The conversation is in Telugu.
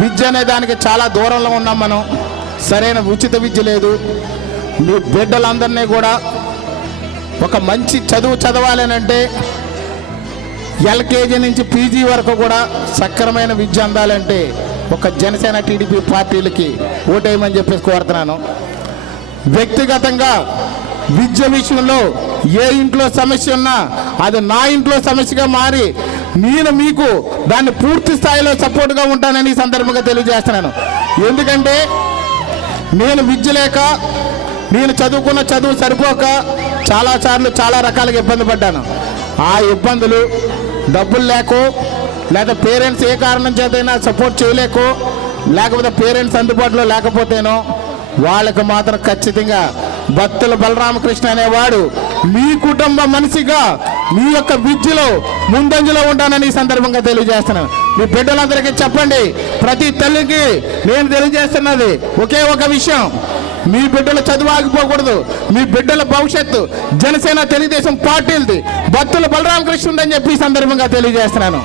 విద్య అనే దానికి చాలా దూరంలో ఉన్నాం మనం. సరైన ఉచిత విద్య లేదు. మీ బిడ్డలందరినీ కూడా ఒక మంచి చదువు చదవాలనంటే ఎల్కేజీ నుంచి పీజీ వరకు కూడా సక్రమైన విద్య అందాలంటే ఒక జనసేన టీడీపీ పార్టీలకి ఓటేయమని చెప్పేసి కోరుతున్నాను. వ్యక్తిగతంగా విద్య విషయంలో ఏ ఇంట్లో సమస్య ఉన్నా అది నా ఇంట్లో సమస్యగా మారి నేను మీకు దాన్ని పూర్తి స్థాయిలో సపోర్ట్గా ఉంటానని ఈ సందర్భంగా తెలియజేస్తున్నాను. ఎందుకంటే నేను విద్య లేక నేను చదువుకున్న చదువు సరిపోక చాలా సార్లు చాలా రకాలుగా ఇబ్బంది పడ్డాను. ఆ ఇబ్బందులు డబ్బులు లేకో లేదా పేరెంట్స్ ఏ కారణం చేతైనా సపోర్ట్ చేయలేకో లేకపోతే పేరెంట్స్ అందుబాటులో లేకపోతేనో వాళ్ళకు మాత్రం ఖచ్చితంగా భక్తుల బలరామకృష్ణ అనేవాడు మీ కుటుంబ మనిషిగా మీ యొక్క విద్యలో ముందంజలో ఉంటానని ఈ సందర్భంగా తెలియజేస్తున్నాను. మీ బిడ్డలందరికీ చెప్పండి ప్రతి తల్లికి నేను తెలియజేస్తున్నది ఒకే ఒక విషయం. మీ బిడ్డలు చదువు ఆగిపోకూడదు మీ బిడ్డల భవిష్యత్తు జనసేన తెలుగుదేశం పార్టీలది. భక్తుల బలరామకృష్ణ ఉందని చెప్పి ఈ సందర్భంగా తెలియజేస్తున్నాను.